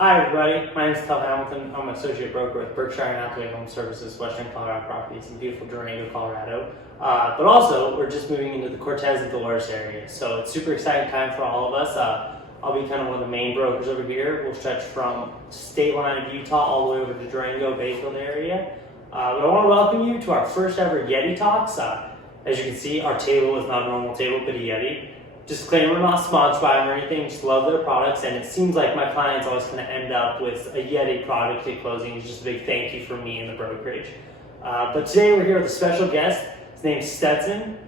Hi everybody, my name is Stetson Hamilton. I'm an associate broker with Berkshire and Hathaway HomeServices, Western Colorado properties in beautiful Durango, Colorado. But also, we're just moving into the Cortez and Dolores area, so it's super exciting time for all of us. I'll be kind of one of the main brokers over here. We'll stretch from state line of Utah all the way over to Durango, Bayfield area. But I want to welcome you to our first ever Yeti Talks. As you can see, our table is not a normal table, but a Yeti. Disclaimer, we're not sponsored by them or anything, just love their products, and it seems like my client's always going to end up with a Yeti product at closing. It's just a big thank you from me and the brokerage. But today we're here with a special guest. His name's Stetson.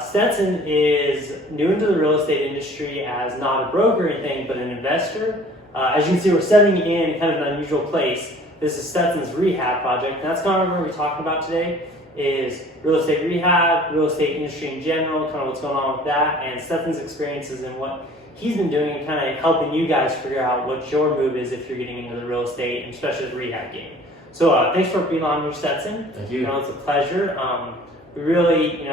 Stetson is new into the real estate industry as not a broker or anything, but an investor. As you can see, we're setting in kind of an unusual place. This is Stetson's Rehab project, and that's kind of what we're going to be talking about today. Is real estate rehab, real estate industry in general, kind of what's going on with that, and Stetson's experiences and what he's been doing and kind of helping you guys figure out what your move is if you're getting into the real estate and especially the rehab game. So thanks for being on here, Stetson. Thank you. It's a pleasure. We really,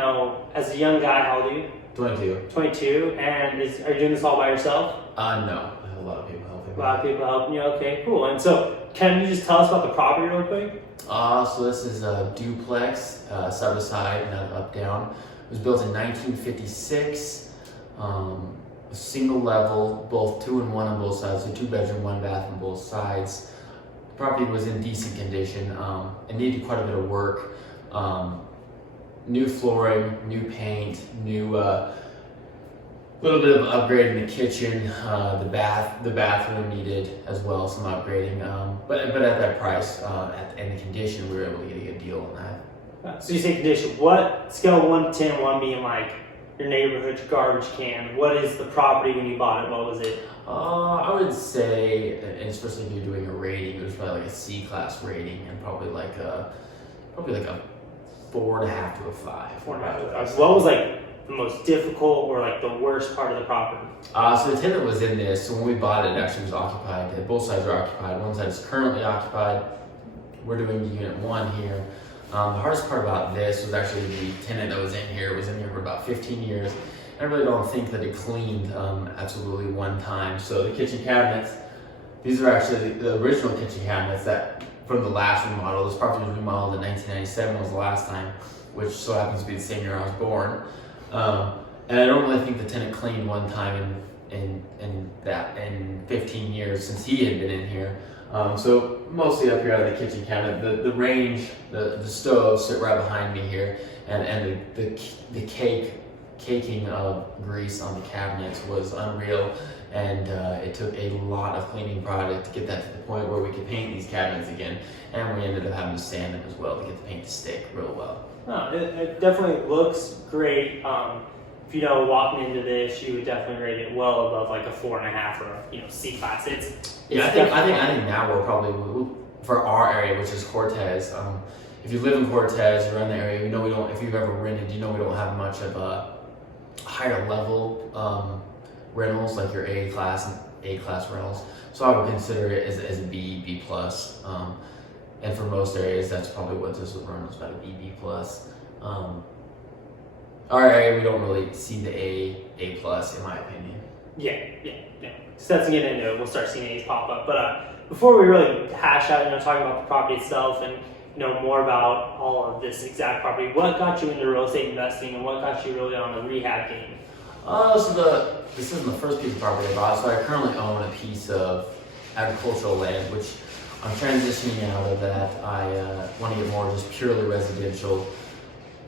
as a young guy, how old are you? 22. 22, and are you doing this all by yourself? No, I have a lot of people helping me. A lot of people helping you. Okay, cool. And so, can you just tell us about the property real quick? So this is a duplex, side to side, not up down. It was built in 1956. Single level, both 2 and 1 on both sides, so 2 bedroom, 1 bath on both sides. The property was in decent condition. It needed quite a bit of work. New flooring, new paint, new little bit of upgrading the kitchen, the bathroom needed as well, some upgrading. But at that price and the condition, we were able to get a good deal on that. So you say condition. What scale of 1 to 10, 1 being like your neighborhood garbage can? What is the property when you bought it? What was it? I would say, and especially if you're doing a rating, it was probably like a C-class rating, and probably like a 4.5 to a 5. 4.5 to a 5. So what was like the most difficult or like the worst part of the property? So the tenant was in this, so when we bought it, it actually was occupied. Both sides are occupied. One side is currently occupied. We're doing unit 1 here. The hardest part about this was actually the tenant that was in here. It was in here for about 15 years. I really don't think that it cleaned absolutely one time. So the kitchen cabinets, these are actually the original kitchen cabinets that from the last remodel. This property was remodeled in 1997 was the last time, which so happens to be the same year I was born. And I don't really think the tenant cleaned one time in 15 years since he had been in here. So mostly up here out of the kitchen cabinet, the range, the stoves sit right behind me here, and the caking of grease on the cabinets was unreal, and it took a lot of cleaning product to get that to the point where we could paint these cabinets again, and we ended up having to sand them as well to get the paint to stick real well. No, it definitely looks great. If walking into this, you would definitely rate it well above like a 4.5 or C class. I think now we're probably for our area, which is Cortez. If you live in Cortez, you're in the area. We don't. If you've ever rented, we don't have much of a higher level rentals like your A class rentals. So I would consider it as a B plus. And for most areas, that's probably what this would run, is about a B plus. Our area, we don't really see the A plus, in my opinion. Yeah. Stetson getting into it, we'll start seeing A's pop up. But before we really hash out, talking about the property itself and more about all of this exact property, what got you into real estate investing and what got you really on the rehab game? This isn't the first piece of property I bought. So I currently own a piece of agricultural land, which I'm transitioning out of that. I want to get more just purely residential.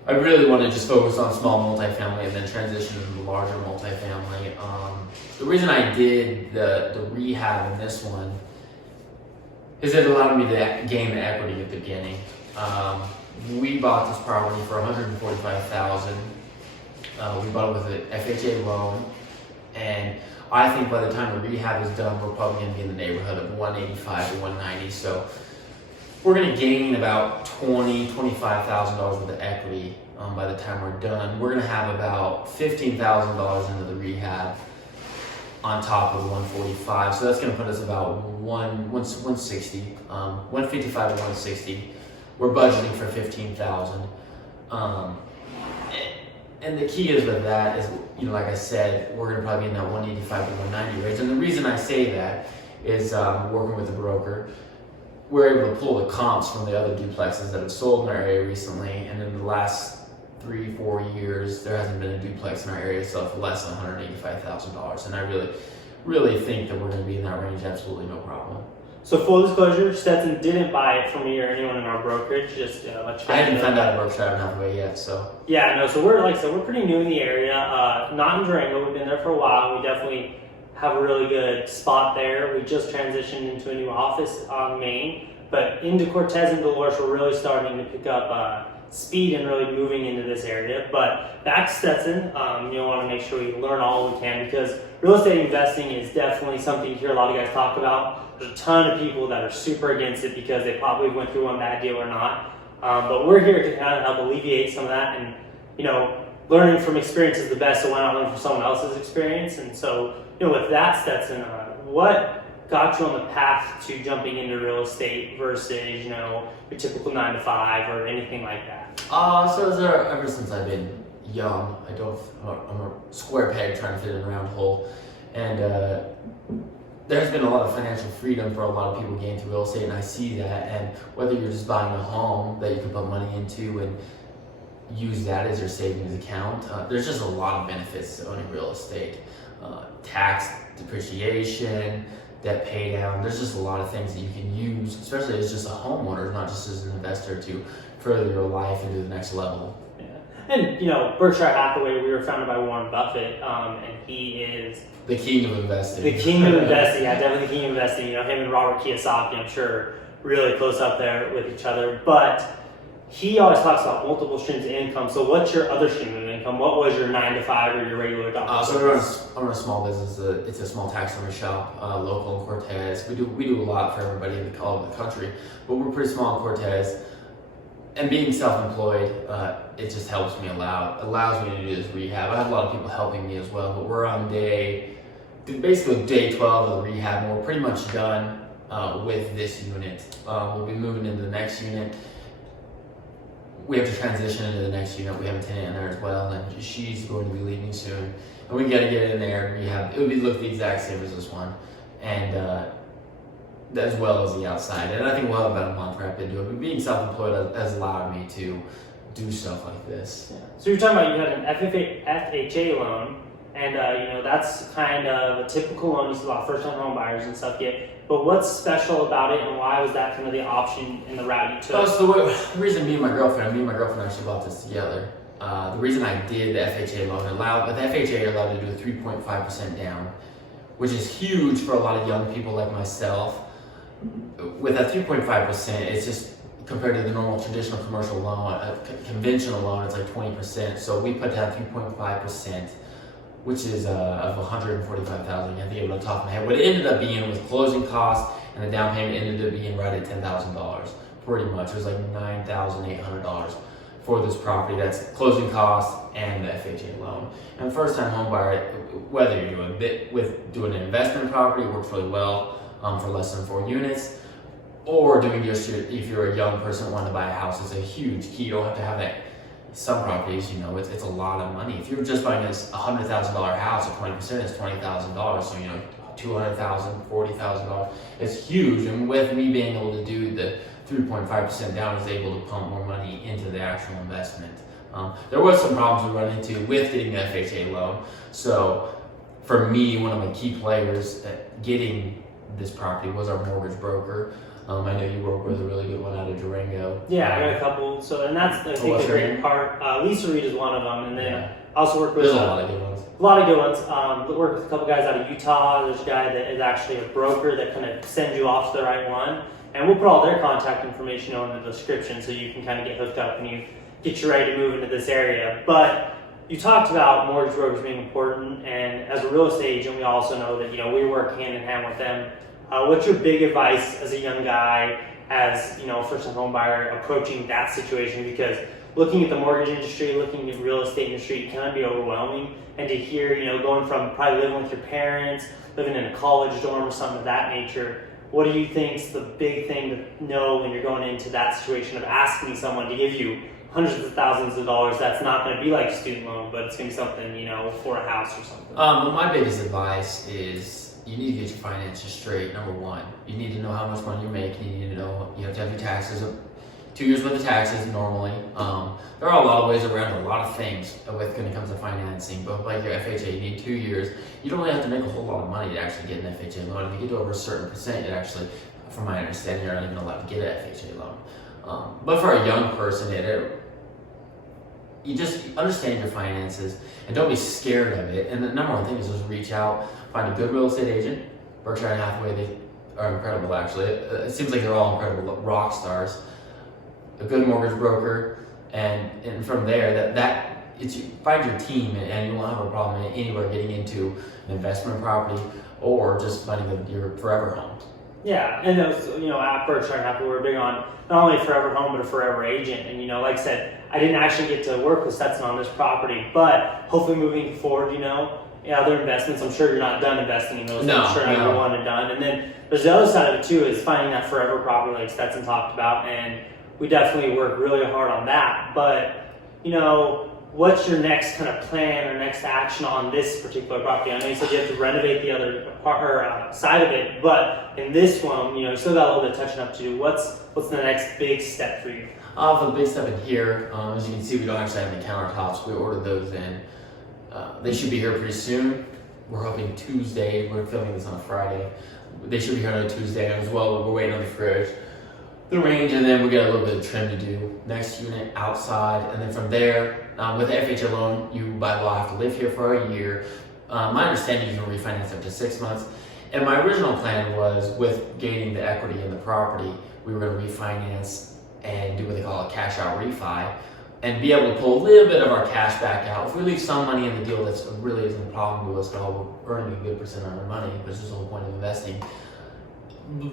I really want to just focus on small multifamily and then transition into the larger multifamily. The reason I did the rehab in this one is it allowed me to gain the equity at the beginning. We bought this property for $145,000. We bought it with an FHA loan, and I think by the time the rehab is done, we're probably going to be in the neighborhood of $185 to $190. So we're going to gain about $25,000 worth of equity by the time we're done. We're going to have about $15,000 into the rehab on top of 145. So that's going to put us about 160, 155 to 160. We're budgeting for 15,000. And the key is with that is, like I said, we're going to probably be in that 185 to 190 range. And the reason I say that is working with a broker. We're able to pull the comps from the other duplexes that have sold in our area recently, and in the last 3-4 years, there hasn't been a duplex in our area sell for less than $185,000, and I really think that we're going to be in that range, absolutely no problem. So full disclosure, Stetson didn't buy it from me or anyone in our brokerage. Just let you I haven't know found that. out Berkshire and Hathaway yet, so. Yeah, no. So we're we're pretty new in the area. Not in Durango. We've been there for a while. We definitely have a really good spot there. We just transitioned into a new office on Main, but into Cortez and Dolores, we're really starting to pick up speed and really moving into this area. But back to Stetson, you want to make sure we learn all we can, because real estate investing is definitely something you hear a lot of guys talk about. There's a ton of people that are super against it because they probably went through one bad deal or not. But we're here to kind of help alleviate some of that, and learning from experience is the best, so why not learn from someone else's experience? And so, with that, Stetson, what got you on the path to jumping into real estate versus, your typical 9-to-5 or anything like that? Ever since I've been young, I'm a square peg trying to fit in a round hole, and there's been a lot of financial freedom for a lot of people getting into real estate, and I see that. And whether you're just buying a home that you can put money into and use that as your savings account, there's just a lot of benefits to owning real estate. Tax depreciation, debt pay down. There's just a lot of things that you can use, especially as just a homeowner, not just as an investor, to further your life into the next level. Yeah. And Berkshire Hathaway, we were founded by Warren Buffett, and he is the king of investing. The king of investing, yeah, definitely the king of investing. Him and Robert Kiyosaki, I'm sure, really close up there with each other. But he always talks about multiple streams of income. So what's your other stream of income? What was your 9-to-5 or your regular job? So I run a small business. It's a small taxidermy shop, local in Cortez. We do a lot for everybody all over the country, but we're pretty small in Cortez. And being self-employed, it just helps me allows me to do this rehab. I have a lot of people helping me as well, but we're on basically day 12 of the rehab, and we're pretty much done with this unit. We'll be moving into the next unit. We have to transition into the next unit. We have a tenant in there as well, and she's going to be leaving soon. And we got to get in there and rehab. It would look the exact same as this one, and as well as the outside. And I think we'll have about a month wrapped into it. But being self-employed has allowed me to do stuff like this. Yeah. So you're talking about you had an FHA loan, and that's kind of a typical loan. You see a lot of first-time home buyers and stuff get. But what's special about it, and why was that kind of the option in the route you took? So the reason me and my girlfriend actually bought this together. The reason I did the FHA loan the FHA allowed to do a 3.5% down, which is huge for a lot of young people like myself. With that 3.5%, it's just compared to the normal traditional commercial loan, a conventional loan, it's like 20%. So we put down 3.5%, which is of $145,000. I have to be able to top of my head. What it ended up being was closing costs, and the down payment ended up being right at $10,000, pretty much. It was like $9,800 for this property. That's closing costs and the FHA loan. And first-time home buyer, whether you're doing an investment property, it works really well for less than 4 units, or doing if you're a young person wanting to buy a house, is a huge key. You don't have to have that. Some properties, it's a lot of money. If you're just buying a $100,000 house at 20%, it's $20,000. So $200,000, $40,000. It's huge. And with me being able to do the 3.5% down, I was able to pump more money into the actual investment. There was some problems we run into with getting the FHA loan. So for me, one of my key players at getting this property was our mortgage broker. I know you work with a really good one out of Durango. Yeah, I got a couple. So, and that's I think the great part. Lisa Reed is one of them, and then I also work with there's a lot of good ones. A lot of good ones. Work with a couple guys out of Utah. There's a guy that is actually a broker that kind of sends you off to the right one, and we'll put all their contact information on in the description so you can kind of get hooked up and you get you ready to move into this area. But you talked about mortgage brokers being important, and as a real estate agent, we also know that we work hand in hand with them. What's your big advice as a young guy, as first-time home buyer, approaching that situation? Because looking at the mortgage industry, looking at the real estate industry, it can be overwhelming. And to hear, going from probably living with your parents, living in a college dorm or something of that nature, what do you think is the big thing to know when you're going into that situation of asking someone to give you hundreds of thousands of dollars? That's not going to be like a student loan, but it's going to be something, for a house or something. My biggest advice is you need to get your finances straight. Number one, you need to know how much money you're making. You need to know you have to have your taxes. 2 years worth of taxes normally. There are a lot of ways around a lot of things when it comes to financing, but like your FHA, you need 2 years. You don't really have to make a whole lot of money to actually get an FHA loan. If you get to over a certain percent, it actually, from my understanding, you're not even allowed to get an FHA loan. But for a young person, you just understand your finances and don't be scared of it. And the number one thing is just reach out, find a good real estate agent. Berkshire and Hathaway, they are incredible actually. It seems like they're all incredible rock stars. A good mortgage broker, and from there, find your team, and you won't have a problem anywhere getting into an investment property or just finding your forever home. Yeah, and those, at Berkshire and Hathaway, we're big on not only forever home, but a forever agent. And, like I said, I didn't actually get to work with Stetson on this property, but hopefully moving forward, other investments, I'm sure you're not done investing in those. I'm sure everyone is done. And then there's the other side of it too, is finding that forever property like Stetson talked about. And we definitely work really hard on that. But, what's your next kind of plan or next action on this particular property? I know you said you have to renovate the other side of it, but in this one, you still got a little bit of touching up to do. What's the next big step for you? For the big step in here, as you can see, we don't actually have any countertops. We ordered those in. They should be here pretty soon. We're hoping Tuesday. We're filming this on a Friday. They should be here on a Tuesday as well. We're waiting on the fridge, the range, and then we got a little bit of trim to do. Next unit outside, and then from there, with the FHA loan, you by law have to live here for a year. My understanding is you can refinance up to 6 months. And my original plan was, with gaining the equity in the property, we were going to refinance and do what they call a cash out refi, and be able to pull a little bit of our cash back out. If we leave some money in the deal, that's really isn't a problem to us, because we're earning a good percent on our money, which is the whole point of investing.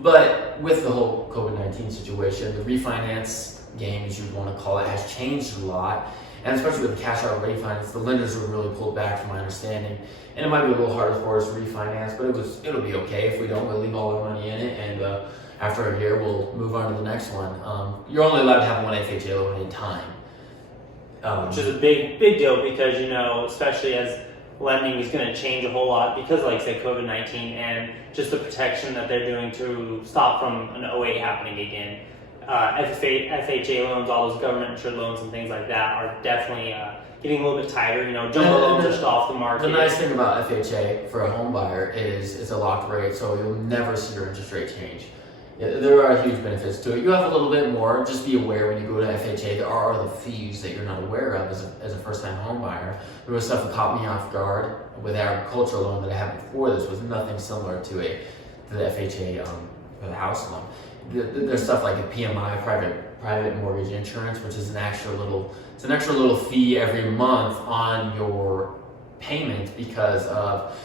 But with the whole COVID-19 situation, the refinance game, as you want to call it, has changed a lot. And especially with the cash out refinance, the lenders were really pulled back from my understanding. And it might be a little harder for us to refinance, but it'll be okay. If we don't, we'll leave all our money in it, and after a year, we'll move on to the next one. You're only allowed to have one FHA loan at a time. Which is a big deal, because, especially as lending is going to change a whole lot because, like, say, COVID-19 and just the protection that they're doing to stop from an '08 happening again. FHA loans, all those government-insured loans and things like that are definitely getting a little bit tighter. Jumbo loans are still off the market. The nice thing about FHA for a home buyer is it's a locked rate, so you'll never see your interest rate change. There are huge benefits to it. You have a little bit more. Just be aware when you go to FHA, there are other fees that you're not aware of as a first-time home buyer. There was stuff that caught me off guard with the agricultural loan that I had before. This was nothing similar to the FHA for the house loan. There's stuff like a PMI, private mortgage insurance, which is an extra little fee every month on your payment, because of,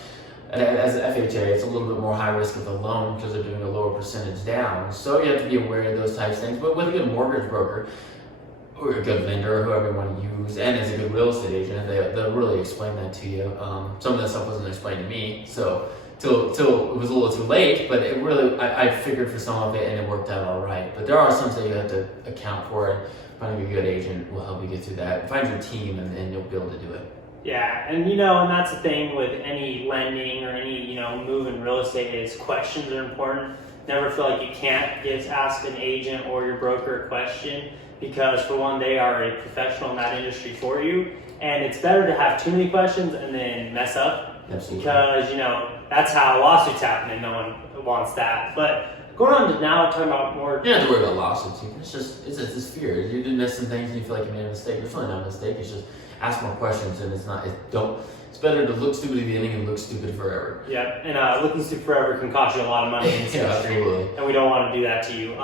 as an FHA, it's a little bit more high risk of the loan because they're doing a lower percentage down. So you have to be aware of those types of things. But with a good mortgage broker or a good lender, or whoever you want to use, and as a good real estate agent, they'll really explain that to you. Some of that stuff wasn't explained to me, so till it was a little too late. But it really, I figured for some of it, and it worked out all right. But there are some that you have to account for, and finding a good agent will help you get through that. Find your team, and you'll be able to do it. Yeah, and and that's the thing with any lending or any, move in real estate, is questions are important. Never feel like you can't just ask an agent or your broker a question, because for one, they are a professional in that industry for you. And it's better to have too many questions and then mess up. Absolutely. Because, that's how lawsuits happen, and no one wants that. But going on to now, talking about more... You don't have to worry about lawsuits. It's this fear. You did miss some things and you feel like you made a mistake. It's really not a mistake. It's just ask more questions, and it's better to look stupid at the beginning and look stupid forever. Yeah, and looking stupid forever can cost you a lot of money in this industry, absolutely. And we don't want to do that to you.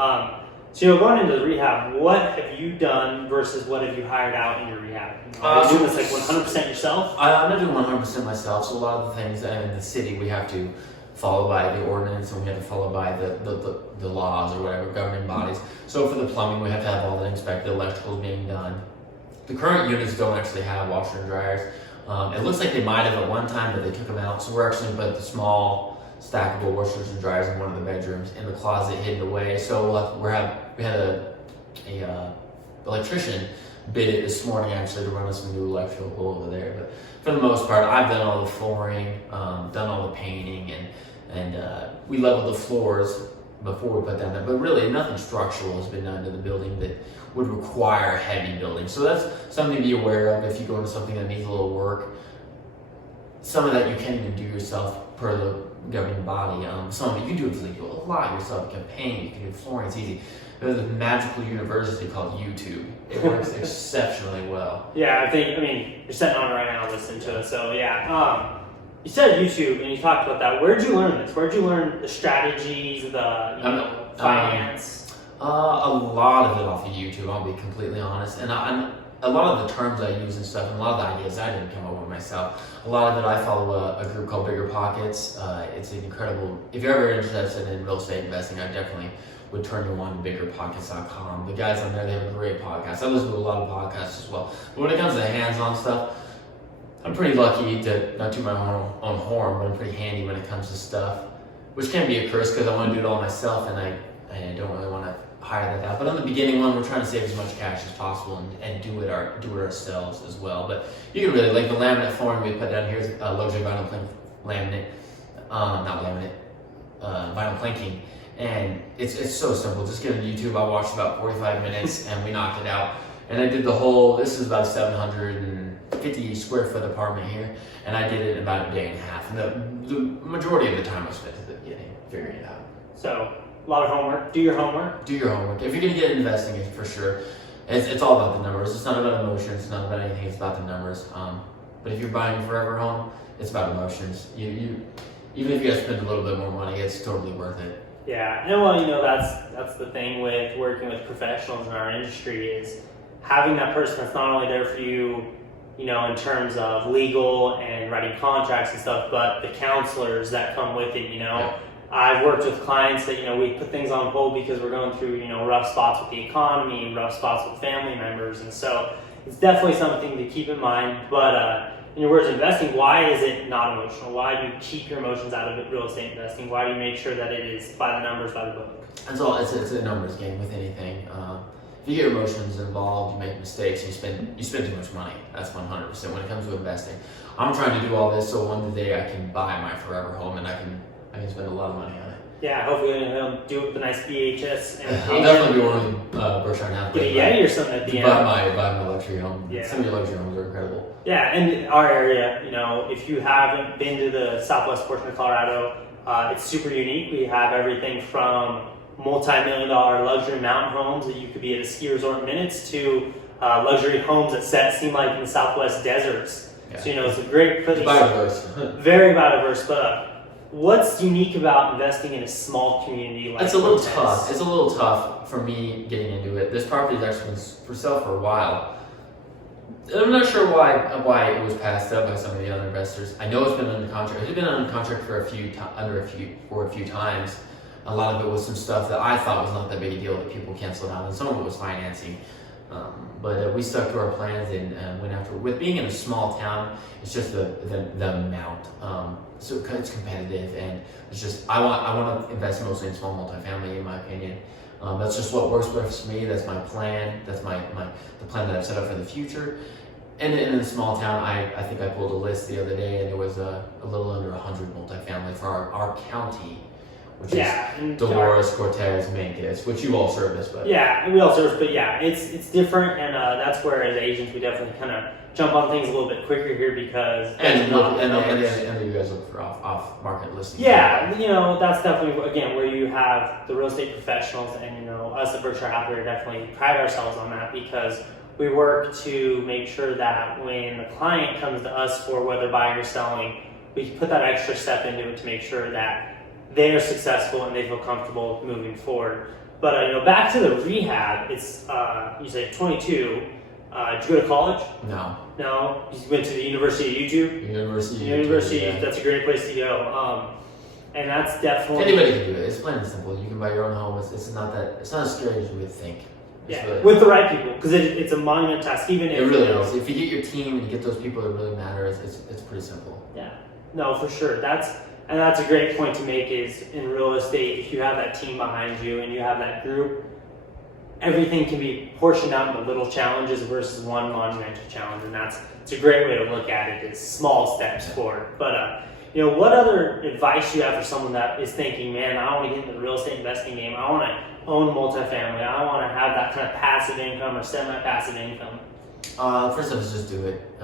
So going into the rehab, what have you done versus what have you hired out in your rehab? Are you doing this like 100% yourself? I'm not doing 100% myself, so a lot of the things in the city we have to follow by the ordinance, and we have to follow by the laws or whatever, governing bodies. So for the plumbing, we have to have all that inspected, electricals being done. The current units don't actually have washer and dryers. It looks like they might have at one time, but they took them out. So we're actually put the small stackable washers and dryers in one of the bedrooms, in the closet hidden away. So we had a electrician bid it this morning actually to run us some new electrical over there. But for the most part, I've done all the flooring, done all the painting, and and we leveled the floors before we put down that. But really, nothing structural has been done to the building that would require heavy building. So that's something to be aware of if you go into something that needs a little work. Some of that you can't even do yourself per the governing body. Some of it you can do a lot yourself. You can paint, you can do flooring, it's easy. There's a magical university called YouTube. It works exceptionally well. Yeah, you're sitting on it right now listening to it, so yeah. You said YouTube, and you talked about that. Where'd you learn this? Where'd you learn the strategies, the finance? A lot of it off of YouTube, I'll be completely honest. And a lot of the terms I use and stuff, and a lot of the ideas I didn't come up with myself. A lot of it I follow a group called Bigger Pockets. It's an incredible, if you're ever interested in real estate investing, I definitely would turn you on to biggerpockets.com. The guys on there, they have a great podcast. I listen to a lot of podcasts as well. But when it comes to hands-on stuff, I'm pretty lucky to not do my own horn, but I'm pretty handy when it comes to stuff, which can be a curse because I want to do it all myself, and I don't really want to hire that out. But on the beginning one, we're trying to save as much cash as possible and do it ourselves as well. But you can really, like the laminate flooring we put down here is luxury vinyl vinyl planking. And it's so simple. Just get on YouTube. I watched about 45 minutes and we knocked it out. And I did this is about a 750 square foot apartment here. And I did it in about a day and a half. And the majority of the time I spent at the beginning figuring it out. So, a lot of homework. Do your homework. Do your homework. If you're going to get investing, it's for sure. It's all about the numbers. It's not about emotions. It's not about anything. It's about the numbers. But if you're buying a forever home, it's about emotions. You even if you guys spend a little bit more money, it's totally worth it. Yeah, and that's the thing with working with professionals in our industry is having that person that's not only there for you, in terms of legal and writing contracts and stuff, but the counselors that come with it, Yeah. I've worked with clients that, we put things on hold because we're going through, rough spots with the economy, rough spots with family members, and so it's definitely something to keep in mind. But in your words, investing, why is it not emotional? Why do you keep your emotions out of it, real estate investing? Why do you make sure that it is by the numbers, by the book? That's all. It's a numbers game with anything. If you get emotions involved, you make mistakes, you spend too much money. That's 100%. When it comes to investing, I'm trying to do all this so one day I can buy my forever home and I can spend a lot of money on it. Yeah, hopefully he'll do it with a nice VHS. I'll definitely be one of Berkshire and Hathaway. Get a Yeti or something at the end. Buy my luxury home. Yeah. Some of your luxury homes are incredible. Yeah, and in our area, if you haven't been to the southwest portion of Colorado, it's super unique. We have everything from multi-million-dollar luxury mountain homes that you could be at a ski resort in minutes to luxury homes that seem like in the southwest deserts. Yeah. So it's a great place. It's biodiverse. Very biodiverse, but what's unique about investing in a small community like It's a little Cortez? tough. It's a little tough for me getting into it. This property has actually been for sale for a while. I'm not sure why it was passed up by some of the other investors. I know it's been under contract. It's been under contract for a few times. A lot of it was some stuff that I thought was not that big a deal that people canceled out, and some of it was financing. But we stuck to our plans and went after it. With being in a small town, it's just the amount. So it's competitive, and it's just I want to invest mostly in small multifamily, in my opinion. That's just what works best for me. That's my plan. That's the plan that I've set up for the future. And in a small town, I think I pulled a list the other day, and there was a little under 100 multifamily for our county, which is Dolores, Cortez, Mancos, which you all service. But yeah, we all service, but yeah, it's different, and that's where as agents we definitely kind of jump on things a little bit quicker here because and you guys look for off market listings. Yeah, that's definitely again where you have the real estate professionals, and us at Berkshire Hathaway definitely pride ourselves on that because we work to make sure that when the client comes to us for whether buying or selling, we can put that extra step into it to make sure that they are successful and they feel comfortable moving forward. But back to the rehab, it's you said 22. Did you go to college? No. No? You went to the University of YouTube? University, yeah. That's a great place to go. And that's definitely... Anybody can do it. It's plain and simple. You can buy your own home. It's not as scary as you would think. Yeah, really, with the right people, because it's a monument task. Even if it really is. If you get your team and you get those people that really matter, it's pretty simple. Yeah, no, for sure. That's a great point to make. Is in real estate, if you have that team behind you and you have that group, everything can be portioned out into little challenges versus one monumental challenge, and it's a great way to look at it. Is small steps forward. But what other advice do you have for someone that is thinking, man, I want to get into the real estate investing game. I want to own multifamily. I want to have that kind of passive income or semi-passive income. First off, is just do it.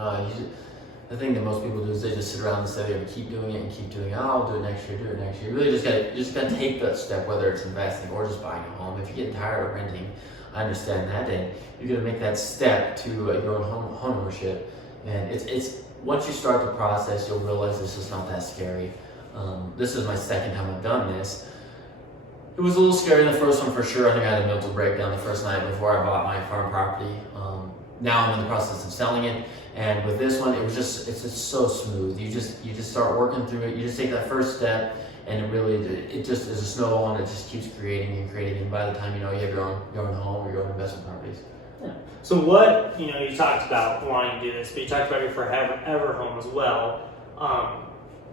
The thing that most people do is they just sit around and say they're gonna keep doing it and keep doing it. Oh, I'll do it next year, do it next year. You really just gotta take that step, whether it's investing or just buying a home. If you're getting tired of renting, I understand that, and you're gonna make that step to your own home ownership. And it's once you start the process, you'll realize this is not that scary. This is my second time I've done this. It was a little scary the first one for sure. I think I had a mental breakdown the first night before I bought my farm property. Now I'm in the process of selling it, and with this one, it's just so smooth. You just start working through it. You just take that first step, and it just is a snowball, and it just keeps creating and creating. And by the time you have your own home or your own investment properties. Yeah. So what you talked about wanting to do this, but you talked about your forever home as well.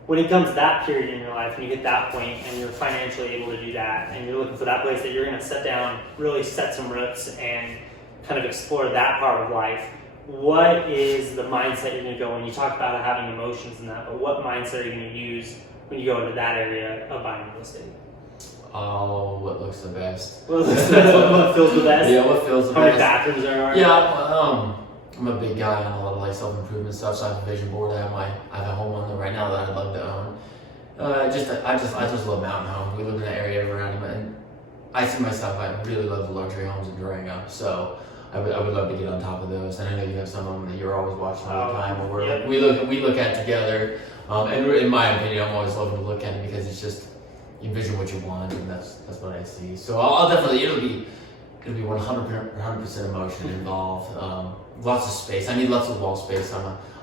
When it comes to that period in your life, and you hit that point, and you're financially able to do that, and you're looking for that place that you're going to sit down, really set some roots, and kind of explore that part of life, what is the mindset you're going to go when you talk about having emotions and that, but what mindset are you going to use when you go into that area of buying real estate? Oh, what looks the best? What feels the best? Yeah, what feels the How best? many bathrooms there are? Yeah, I'm a big guy on a lot of self-improvement stuff, so I have a vision board. I have a home on there right now that I'd love to own. I just love mountain homes. We live in an area around them, and I see myself. I really love the luxury homes in Durango, so I would love to get on top of those. And I know you have some of them that you're always watching all the time. Or we look at together. And in my opinion, I'm always loving to look at it because it's just you envision what you want, and that's what I see. So I'll definitely it'll be 100% emotion involved. Lots of space. I need lots of wall space.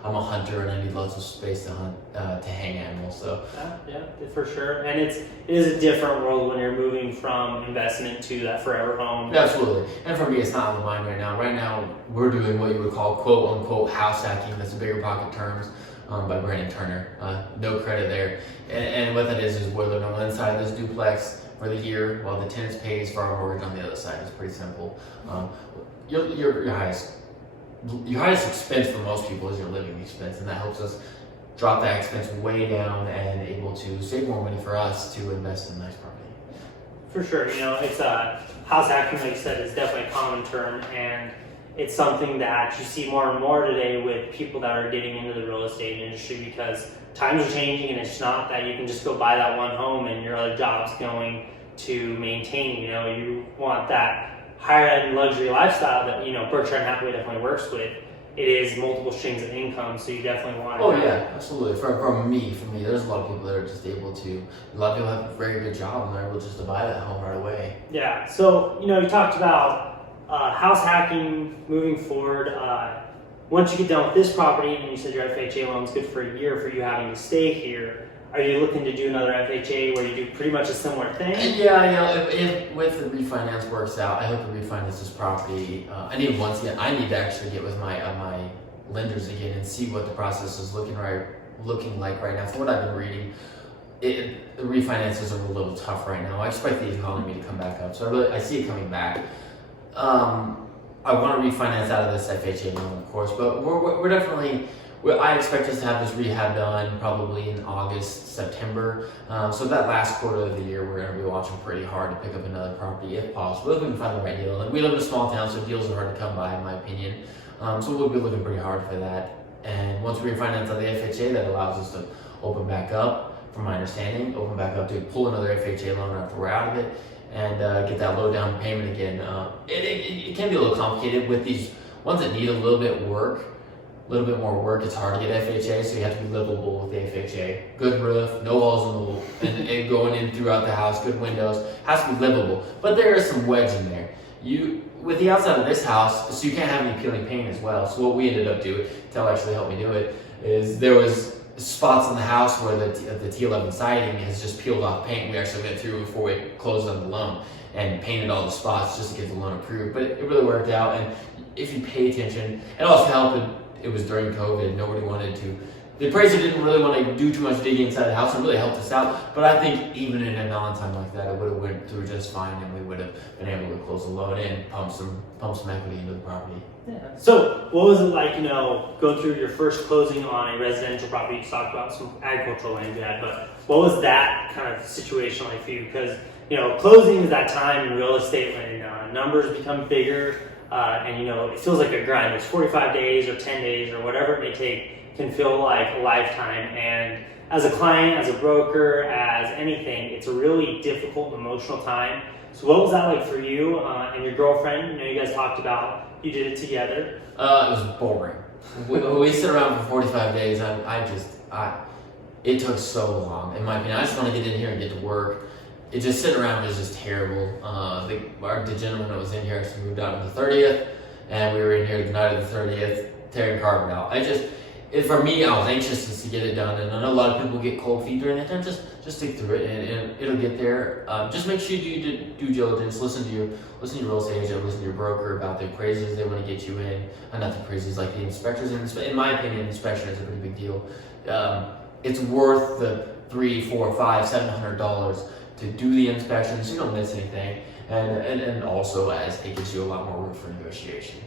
I'm a hunter, and I need lots of space to hunt to hang animals. So yeah, for sure. And it is a different world when you're moving from investment to that forever home. Yeah, absolutely. And for me, it's not on the mind right now. Right now, we're doing what you would call quote unquote house hacking. That's the bigger pocket terms by Brandon Turner. No credit there. And what that is we're living on one side of this duplex for the year while the tenant pays for our mortgage on the other side. It's pretty simple. Your highest expense for most people is your living expense, and that helps us drop that expense way down and able to save more money for us to invest in a nice property. For sure, it's house hacking, like you said, is definitely a common term, and it's something that you see more and more today with people that are getting into the real estate industry because times are changing, and it's not that you can just go buy that one home and your other job's going to maintain. You want that higher end luxury lifestyle that Berkshire and Hathaway definitely works with. It is multiple streams of income, so you definitely want to. Oh yeah, absolutely. For me, there's a lot of people that are just able to. A lot of people have a very good job and they're able just to buy that home right away. Yeah. So you talked about house hacking moving forward. Once you get done with this property, and you said your FHA loan's good for a year for you having to stay here. Are you looking to do another FHA where you do pretty much a similar thing? Yeah. If with the refinance works out, I hope to refinance this property. I need to actually get with my lenders again and see what the process is looking like right now. From what I've been reading, the refinances are a little tough right now. I expect the economy to come back up, so I see it coming back. I want to refinance out of this FHA loan, of course, but we're definitely. I expect us to have this rehab done probably in August, September. So that last quarter of the year, we're going to be watching pretty hard to pick up another property if possible, if we can find the right deal. And we live in a small town, so deals are hard to come by, in my opinion. So we'll be looking pretty hard for that. And once we refinance on the FHA, that allows us to open back up, from my understanding, to pull another FHA loan after we're out of it, and get that low down payment again. It can be a little complicated with these ones that need a little bit more work. It's hard to get FHA, so you have to be livable with the FHA. Good roof, no holes in the roof, and going in throughout the house, good windows, has to be livable. But there is some wedge in there. With the outside of this house, so you can't have any peeling paint as well. So what we ended up doing, Tel actually helped me do it, is there was spots in the house where the T11 siding has just peeled off paint. We actually went through before we closed on the loan and painted all the spots just to get the loan approved. But it really worked out, and if you pay attention, it also helped. It was during COVID. Nobody wanted to the appraiser didn't really want to do too much digging inside the house and really helped us out. But I think even in a non-time like that, it would have went through just fine, and we would have been able to close the loan and pump some equity into the property. Yeah. So what was it like, going through your first closing on a residential property? You talked about some agricultural land you had, but what was that kind of situation like for you? Because, closing is that time in real estate when numbers become bigger, and, it feels like a grind. It's 45 days or 10 days or whatever it may take can feel like a lifetime. And as a client, as a broker, as anything, it's a really difficult and emotional time. So what was that like for you and your girlfriend? You guys talked about you did it together. It was boring. we sit around for 45 days. It took so long. In my opinion, I just want to get in here and get to work. It just sitting around was just terrible. The gentleman that was in here actually moved out on the 30th, and we were in here the night of the 30th, tearing carpet out. For me, I was anxious just to get it done, and I know a lot of people get cold feet during that time. Just stick through it, and it'll get there. Just make sure you do due diligence. Listen to your real estate agent, listen to your broker about the appraisers they want to get you in. Not the appraisers, like the inspectors. In my opinion, inspection is a pretty big deal. It's worth the $300, $400, $500, $700 to do the inspection, so you don't miss anything, and also as it gives you a lot more room for negotiation.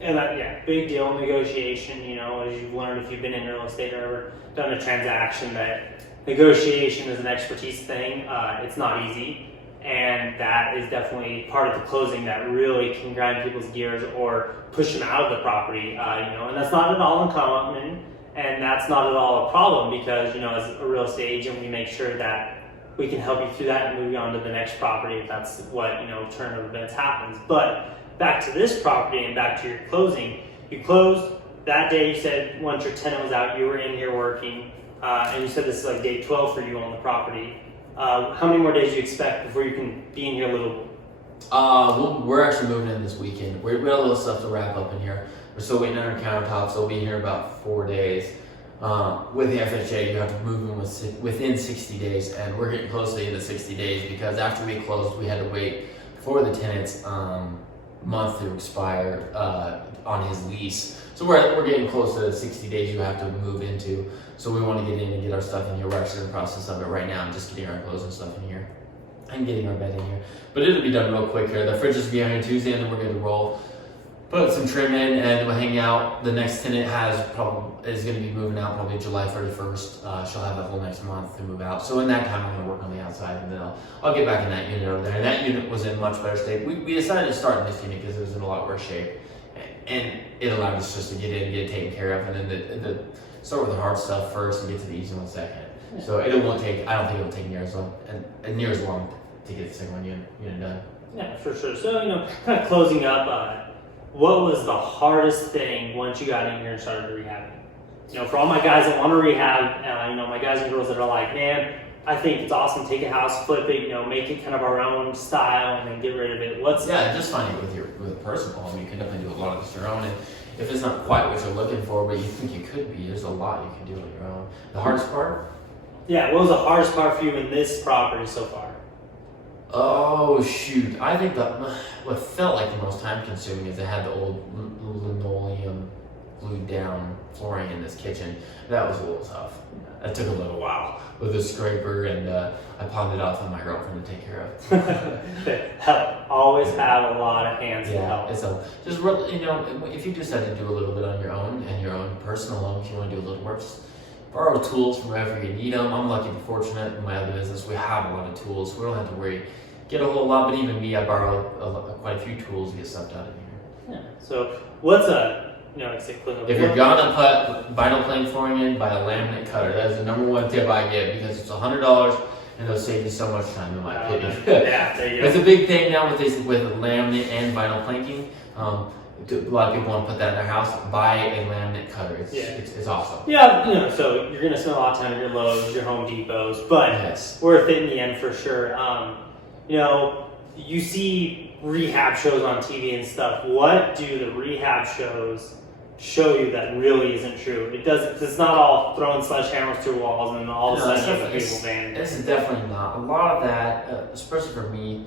And big deal negotiation, as you've learned if you've been in real estate or ever done a transaction, that negotiation is an expertise thing. It's not easy, and that is definitely part of the closing that really can grind people's gears or push them out of the property, and that's not at all uncommon, and that's not at all a problem because, as a real estate agent, we make sure that we can help you through that and move you on to the next property if that's what, turn of events happens. But back to this property and back to your closing, you closed that day. You said once your tenant was out, you were in here working, and you said this is like day 12 for you on the property. How many more days do you expect before you can be in here a little? We're actually moving in this weekend. We have a little stuff to wrap up in here. We're still waiting on our countertops. So we'll be here about 4 days. With the FHA, you have to move in within 60 days, and we're getting close to the end of 60 days because after we closed, we had to wait for the tenant's month to expire on his lease. So we're getting close to the 60 days you have to move into. So we want to get in and get our stuff in here. We're actually in the process of it right now, just getting our clothes and stuff in here and getting our bed in here. But it'll be done real quick here. The fridge is going to be on Tuesday, and then we're going to roll. Put some trim in, and we'll hang out. The next tenant is going to be moving out probably July 31st. She'll have the whole next month to move out. So in that time, I'm going to work on the outside, and then I'll get back in that unit over there. And that unit was in much better shape. We decided to start in this unit because it was in a lot worse shape, and it allowed us just to get in and get it taken care of, and then start with the hard stuff first and get to the easy one second. So I don't think it'll take near as long to get the second one unit done. Yeah, for sure. So kind of closing up. What was the hardest thing once you got in here and started rehabbing? For all my guys that want to rehab, my guys and girls that are like, man, I think it's awesome. Take a house, flip it, make it kind of our own style, and then get rid of it. Just find it with a personal home. You can definitely do a lot of this your own. And if it's not quite what you're looking for, but you think you could be, there's a lot you can do on your own. The hardest part? Yeah, what was the hardest part for you in this property so far? Oh shoot! I think what felt like the most time-consuming is I had the old linoleum glued down flooring in this kitchen. That was a little tough. That took a little while with a scraper, and I pawned it off on my girlfriend to take care of. Help. Always have a lot of hands to help. Just if you decide to do a little bit on your own and your own personal loan, if you want to do a little work, just borrow tools from wherever you need them. I'm lucky and fortunate in my other business. We have a lot of tools. We don't have to get a whole lot, but even me, I borrow quite a few tools to get stuff done in here. Yeah. So what's if you're gonna put vinyl plank flooring in, buy a laminate cutter. That is the number one tip I get because it's $100 and they'll save you so much time, in my opinion. Yeah, there you go. It's a big thing now with laminate and vinyl planking. A lot of people want to put that in their house. Buy a laminate cutter. It's awesome. Yeah, so you're gonna spend a lot of time at your Lowe's, your Home Depots, but worth it in the end for sure. You see rehab shows on TV and stuff. What do the rehab shows show you that really isn't true? It's not all throwing sledgehammers through walls and all of a sudden you have a beautiful van. This is definitely not. A lot of that, especially for me,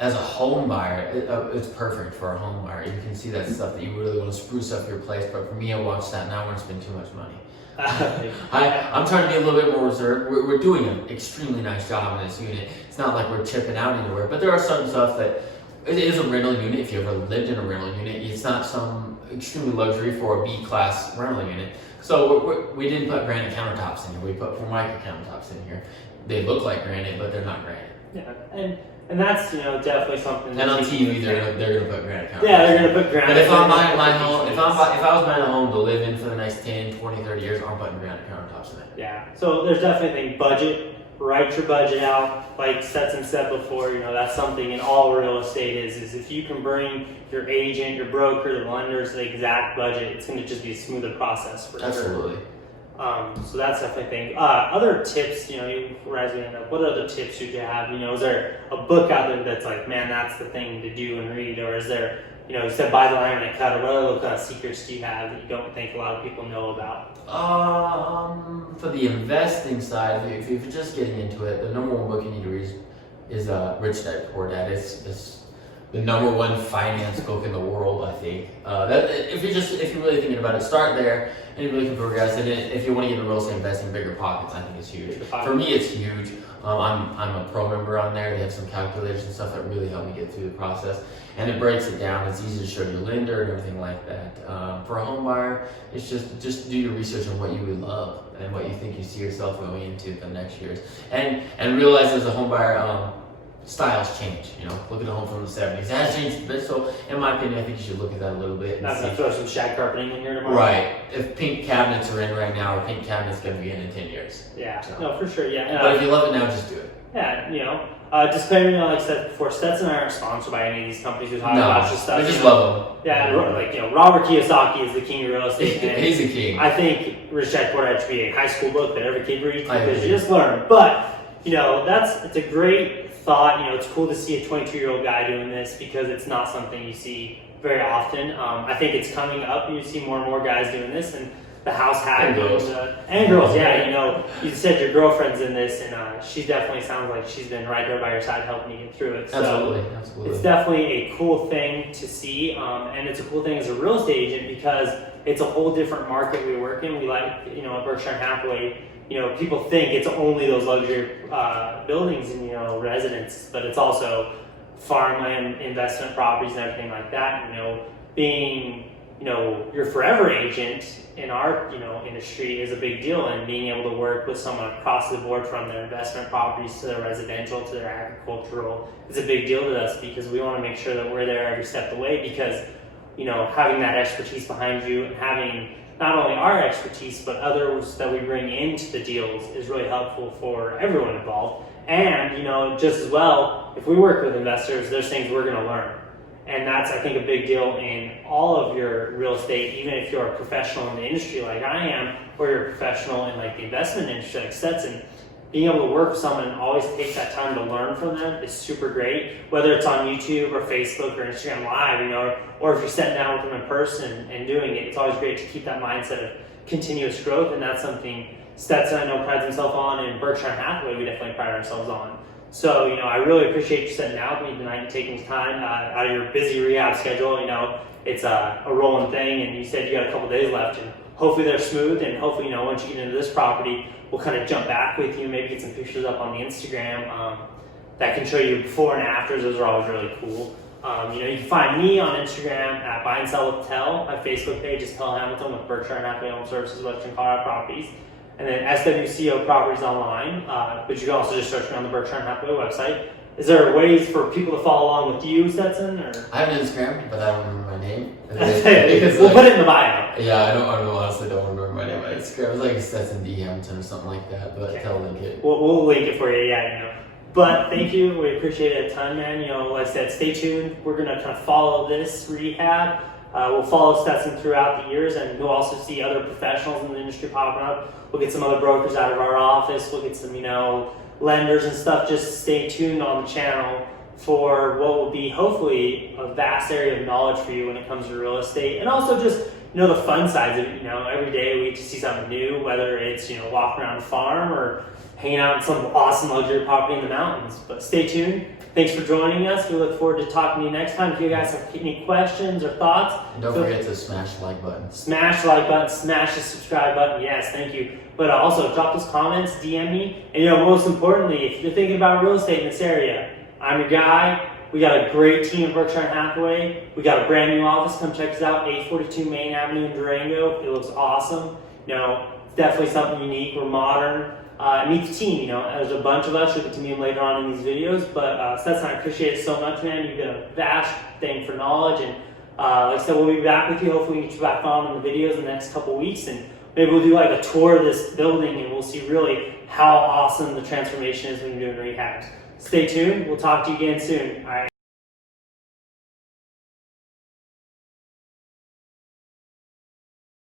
as a home buyer, it's perfect for a home buyer. You can see that stuff that you really want to spruce up your place. But for me, I watch that and I want to spend too much money. I'm trying to be a little bit more reserved. We're doing an extremely nice job in this unit. It's not like we're chipping out anywhere, but there are some stuff that it is a rental unit. If you ever lived in a rental unit, it's not some extremely luxury for a B-class rental unit. So we didn't put granite countertops in here. We put Formica countertops in here. They look like granite, but they're not granite. Yeah, and that's definitely something. And on TV, they're gonna put granite countertops. Yeah, they're gonna put granite. But if I'm buying my home, if I was buying a home to live in for the next 10, 20, 30 years, I'm putting granite countertops in it. Yeah. So there's definitely a thing. Budget. Write your budget out. Like Stetson said before, that's something in all real estate is if you can bring your agent, your broker, the lenders the exact budget, it's going to just be a smoother process for Absolutely. So that's definitely a thing. Other tips, as we end up, what other tips should you have? Is there a book out there that's like, man, that's the thing to do and read? Or is there, you said buy the laminate cutter. What other kind of secrets do you have that you don't think a lot of people know about? For the investing side, if you're just getting into it, the number one book you need to read is Rich Dad Poor Dad. It's the number one finance book in the world, I think. If you're really thinking about it, start there and you really can progress. And if you want to get into real estate investing, Bigger Pockets, I think is huge. For me, it's huge. I'm a pro member on there. They have some calculators and stuff that really help me get through the process. And it breaks it down. It's easy to show your lender and everything like that. For a home buyer, it's just do your research on what you would love and what you think you see yourself going into the next years. And realize as a home buyer, styles change. Look at the home from the 70s. It has changed a bit. So in my opinion, I think you should look at that a little bit. Not gonna throw some shag carpeting in here tomorrow. Right. If pink cabinets are in right now, or pink cabinets going to be in 10 years. Yeah. So. No, for sure. Yeah. But if you love it now, just do it. Yeah. Disclaimer, like I said before, Stetson and I aren't sponsored by any of these companies who talk about this stuff. We just love them. Yeah, Robert Kiyosaki is the king of real estate. He's a king. I think Rich Dad Poor Dad should be a high school book that every kid reads because you just learn. But it's a great thought. It's cool to see a 22-year-old guy doing this because it's not something you see very often. I think it's coming up. You see more and more guys doing this, and the house hack and girls. Yeah, you said your girlfriend's in this, and she definitely sounds like she's been right there by your side helping you get through it. So Absolutely. It's definitely a cool thing to see, and it's a cool thing as a real estate agent because it's a whole different market we work in. We like, at Berkshire and Hathaway, people think it's only those luxury buildings and residences, but it's also farmland, investment properties, and everything like that. Being your forever agent in our industry is a big deal, and being able to work with someone across the board from their investment properties to their residential to their agricultural is a big deal to us because we want to make sure that we're there every step of the way because having that expertise behind you and having not only our expertise but others that we bring into the deals is really helpful for everyone involved. And just as well, if we work with investors, there's things we're going to learn. And that's, I think, a big deal in all of your real estate, even if you're a professional in the industry like I am, or you're a professional in like the investment industry like Stetson. Being able to work with someone and always take that time to learn from them is super great. Whether it's on YouTube or Facebook or Instagram Live, or if you're sitting down with them in person and doing it, it's always great to keep that mindset of continuous growth. And that's something Stetson, I know, prides himself on, and Berkshire and Hathaway, we definitely pride ourselves on. So, I really appreciate you sitting down with me tonight and taking time out of your busy rehab schedule. It's a rolling thing, and you said you got a couple days left, and hopefully they're smooth, and hopefully, once you get into this property, we'll kind of jump back with you, maybe get some pictures up on the Instagram that can show you before and afters. Those are always really cool. You can find me on Instagram at Buy and Sell with Tell. My Facebook page is Stetson Hamilton with Berkshire and Hathaway HomeServices, Western Colorado Properties. And then SWCO Properties Online, but you can also just search me on the Berkshire and Hathaway website. Is there ways for people to follow along with you, Stetson? Or? I have an Instagram, but I don't remember my name. We'll put it in the bio. Yeah, I honestly don't remember my name. Instagram is like Stetson D. Hamilton or something like that, but Okay. I'll link it. We'll link it for you, But thank you. We appreciate it a ton, man. Like I said, stay tuned. We're going to kind of follow this rehab. We'll follow Stetson throughout the years, and we'll also see other professionals in the industry popping up. We'll get some other brokers out of our office. We'll get some, lenders and stuff. Just stay tuned on the channel for what will be hopefully a vast area of knowledge for you when it comes to real estate. And also just, the fun sides of it. Every day we get to see something new, whether it's, walking around the farm or hanging out in some awesome luxury property in the mountains. But stay tuned. Thanks for joining us. We look forward to talking to you next time. If you guys have any questions or thoughts, And don't forget to smash the like button. Smash the like button, smash the subscribe button. Yes, thank you. But also drop those comments, DM me. And most importantly, if you're thinking about real estate in this area, I'm your guy. We got a great team at Berkshire and Hathaway. We got a brand new office. Come check us out, 842 Main Avenue in Durango. It looks awesome. It's definitely something unique. We're modern. Meet the team. There's a bunch of us. You'll get to meet them later on in these videos. But Stetson, I appreciate it so much, man. You've been a vast thing for knowledge. And like I said, we'll be back with you. Hopefully we can get you back on in the videos in the next couple weeks. And maybe we'll do like a tour of this building and we'll see really how awesome the transformation is when you're doing rehabs. Stay tuned. We'll talk to you again soon. All right.